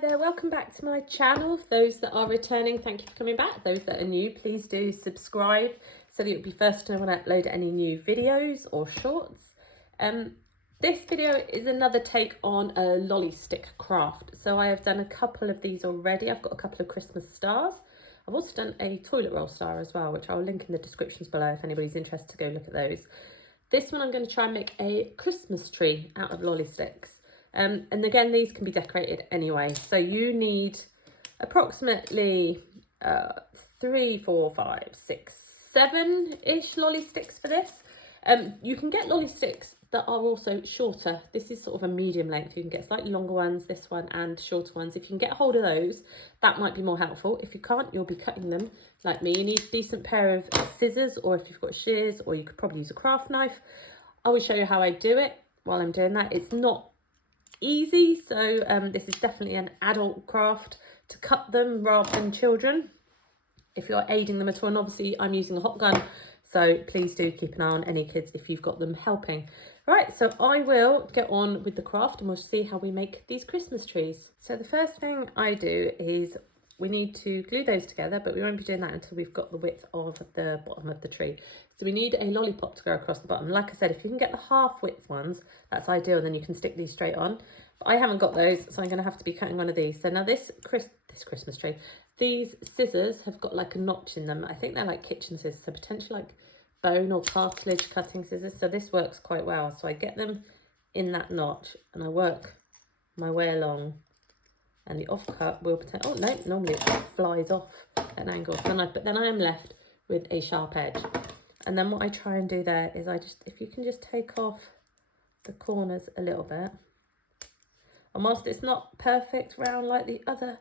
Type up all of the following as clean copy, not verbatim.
Hi there, welcome back to my channel. For those that are returning, thank you for coming back. Those that are new, please do subscribe so that you'll be first to know when I upload any new videos or shorts. This video is another take on a lolly stick craft. So I have done a couple of these already. I've got a couple of Christmas stars. I've also done a toilet roll star as well, which I'll link in the descriptions below if anybody's interested to go look at those. This one I'm going to try and make a Christmas tree out of lolly sticks. And again, these can be decorated anyway. So you need approximately 3, 4, 5, 6, 7-ish lolly sticks for this. You can get lolly sticks that are also shorter. This is sort of a medium length. You can get slightly longer ones, this one, and shorter ones. If you can get hold of those, that might be more helpful. If you can't, you'll be cutting them like me. You need a decent pair of scissors, or if you've got shears, or you could probably use a craft knife. I will show you how I do it while I'm doing that. It's not easy, so this is definitely an adult craft to cut them rather than children, if you're aiding them at all. And obviously I'm using a hot gun, so please do keep an eye on any kids if you've got them helping. Right, so I will get on with the craft and we'll see how we make these Christmas trees. So the first thing I do is we need to glue those together, but we won't be doing that until we've got the width of the bottom of the tree. So we need a lollipop to go across the bottom. Like I said, if you can get the half width ones, that's ideal, then you can stick these straight on. But I haven't got those, so I'm going to have to be cutting one of these. So now this Christmas tree, these scissors have got like a notch in them. I think they're like kitchen scissors, so potentially like bone or cartilage cutting scissors. So this works quite well. So I get them in that notch and I work my way along. And the offcut will pretend, oh no, normally it flies off at an angle. But then I am left with a sharp edge. And then what I try and do there is if you can just take off the corners a little bit. And whilst it's not perfect round like the other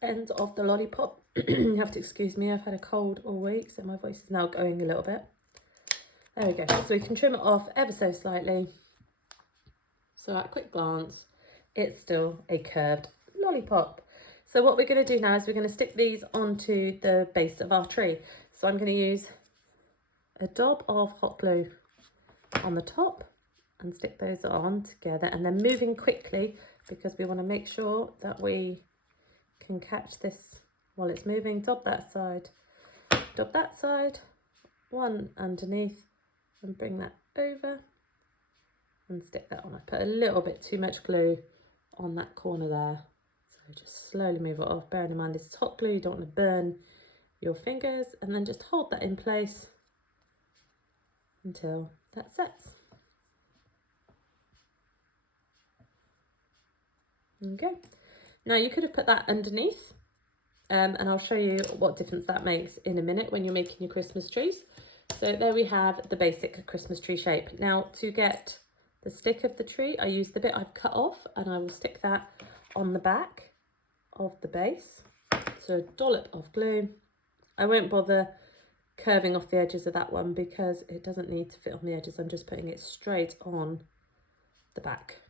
end of the lollipop, you have to excuse me, I've had a cold all week, so my voice is now going a little bit. There we go. So we can trim it off ever so slightly. So at a quick glance, it's still a curved lollipop. So what we're going to do now is we're going to stick these onto the base of our tree. So I'm going to use a dab of hot glue on the top and stick those on together, and then moving quickly because we want to make sure that we can catch this while it's moving. Dab that side, one underneath, and bring that over and stick that on. I put a little bit too much glue on that corner there, so just slowly move it off, bearing in mind this is hot glue, you don't want to burn your fingers, and then just hold that in place until that sets. Okay, now you could have put that underneath, and I'll show you what difference that makes in a minute when you're making your Christmas trees. So there we have the basic Christmas tree shape. Now to get the stick of the tree, I use the bit I've cut off and I will stick that on the back of the base. So a dollop of glue. I won't bother curving off the edges of that one because it doesn't need to fit on the edges. I'm just putting it straight on the back.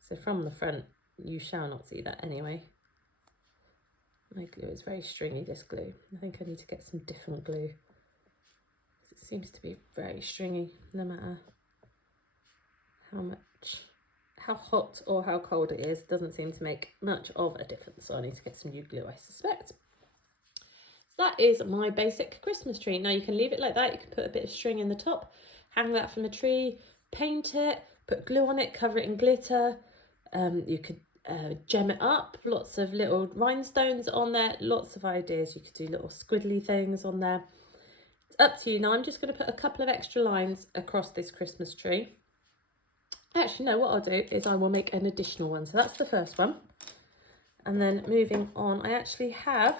So from the front, you shall not see that anyway. My glue is very stringy, this glue. I think I need to get some different glue. It seems to be very stringy, no matter how hot or how cold it is, doesn't seem to make much of a difference. So I need to get some new glue, I suspect. So that is my basic Christmas tree. Now you can leave it like that. You can put a bit of string in the top, hang that from the tree, paint it, put glue on it, cover it in glitter. You could gem it up, lots of little rhinestones on there, lots of ideas. You could do little squiddly things on there. It's up to you. Now I'm just going to put a couple of extra lines across this Christmas tree. Actually, no, what I'll do is I will make an additional one. So that's the first one. And then moving on, I actually have,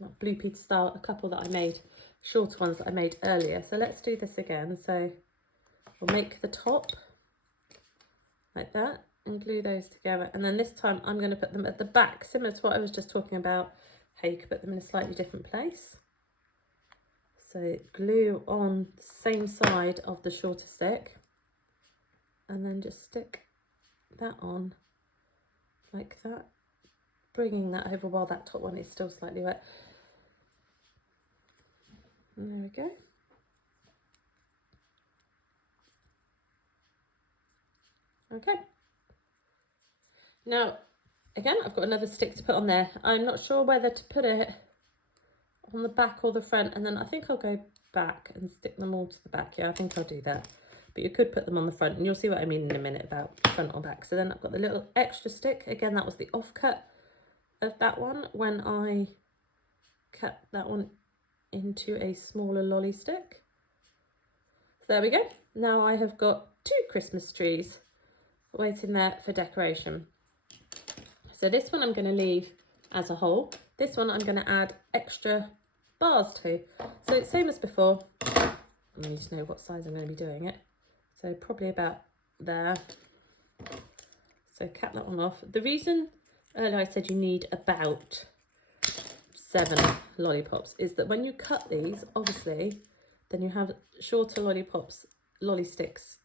not Blue Peter style, a couple that I made, shorter ones that I made earlier. So let's do this again. So we'll make the top like that and glue those together. And then this time I'm going to put them at the back, similar to what I was just talking about, how you could put them in a slightly different place. So glue on the same side of the shorter stick, and then just stick that on like that, bringing that over while that top one is still slightly wet. And there we go. Okay. Now again, I've got another stick to put on there. I'm not sure whether to put it on the back or the front, and then I think I'll go back and stick them all to the back. Yeah, I think I'll do that. But you could put them on the front, and you'll see what I mean in a minute about front or back. So then I've got the little extra stick. Again, that was the offcut of that one when I cut that one into a smaller lolly stick. So there we go. Now I have got 2 Christmas trees waiting there for decoration. So this one I'm going to leave as a whole. This one I'm going to add extra bars to. So it's same as before. I need to know what size I'm going to be doing it. So probably about there. So cut that one off. The reason earlier I said you need about 7 lollipops is that when you cut these, obviously, then you have shorter lolly sticks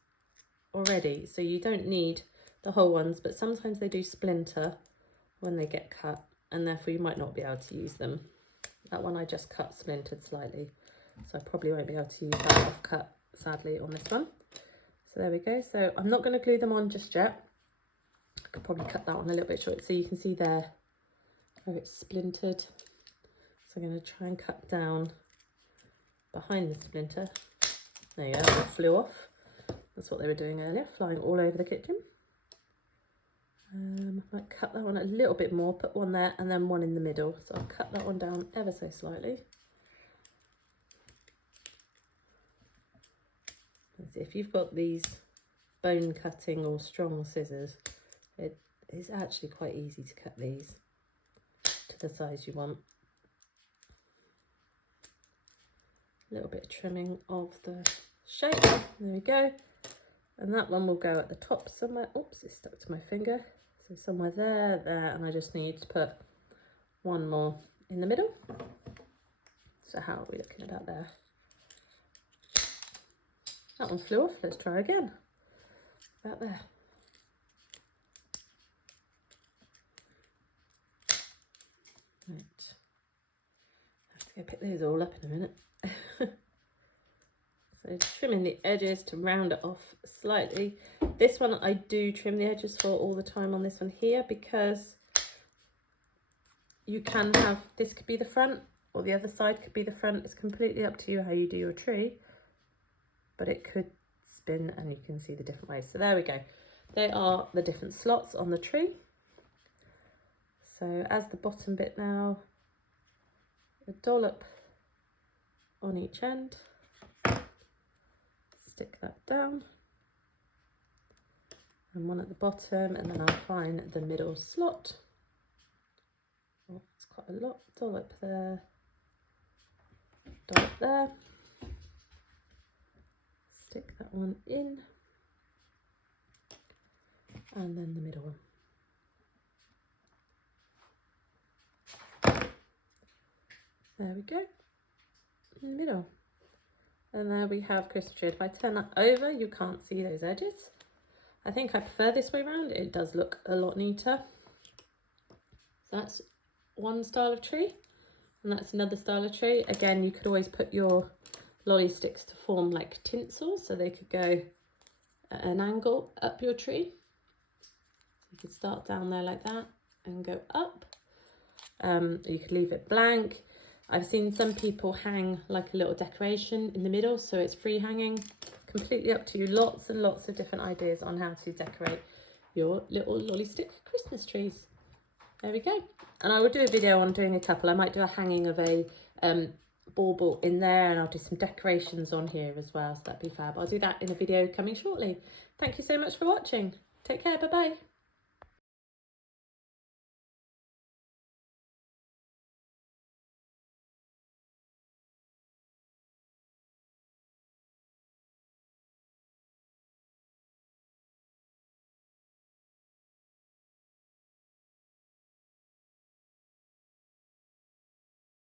already. So you don't need the whole ones, but sometimes they do splinter when they get cut, and therefore you might not be able to use them. That one I just cut splintered slightly, so I probably won't be able to use that off cut, sadly, on this one. So there we go. So I'm not going to glue them on just yet. I could probably cut that one a little bit short so you can see there where it's splintered. So I'm going to try and cut down behind the splinter. There you go, it flew off. That's what they were doing earlier, flying all over the kitchen. I might cut that one a little bit more, put one there and then one in the middle. So I'll cut that one down ever so slightly. And see, if you've got these bone cutting or strong scissors, it is actually quite easy to cut these to the size you want. A little bit of trimming of the shape. There we go. And that one will go at the top somewhere. Oops, it stuck to my finger. So somewhere there, there, and I just need to put one more in the middle. So how are we looking about there? That one flew off. Let's try again. About there. Right. I have to go pick those all up in a minute. So trimming the edges to round it off slightly. This one I do trim the edges for all the time on this one here, because you can have, this could be the front or the other side could be the front. It's completely up to you how you do your tree, but it could spin and you can see the different ways. So there we go. They are the different slots on the tree. So as the bottom bit now, a dollop on each end. Stick that down, and one at the bottom, and then I'll find the middle slot. Oh, it's quite a lot. Dollop there, dollop there. Stick that one in, and then the middle one. There we go, middle. And there we have Christmas tree. If I turn that over, you can't see those edges. I think I prefer this way around. It does look a lot neater. So that's one style of tree, and that's another style of tree. Again, you could always put your lolly sticks to form like tinsel, so they could go at an angle up your tree. So you could start down there like that and go up. You could leave it blank. I've seen some people hang like a little decoration in the middle, so it's free hanging. Completely up to you. Lots and lots of different ideas on how to decorate your little lolly stick Christmas trees. There we go. And I will do a video on doing a couple. I might do a hanging of a bauble in there, and I'll do some decorations on here as well, so that'd be fab. I'll do that in a video coming shortly. Thank you so much for watching. Take care. Bye bye.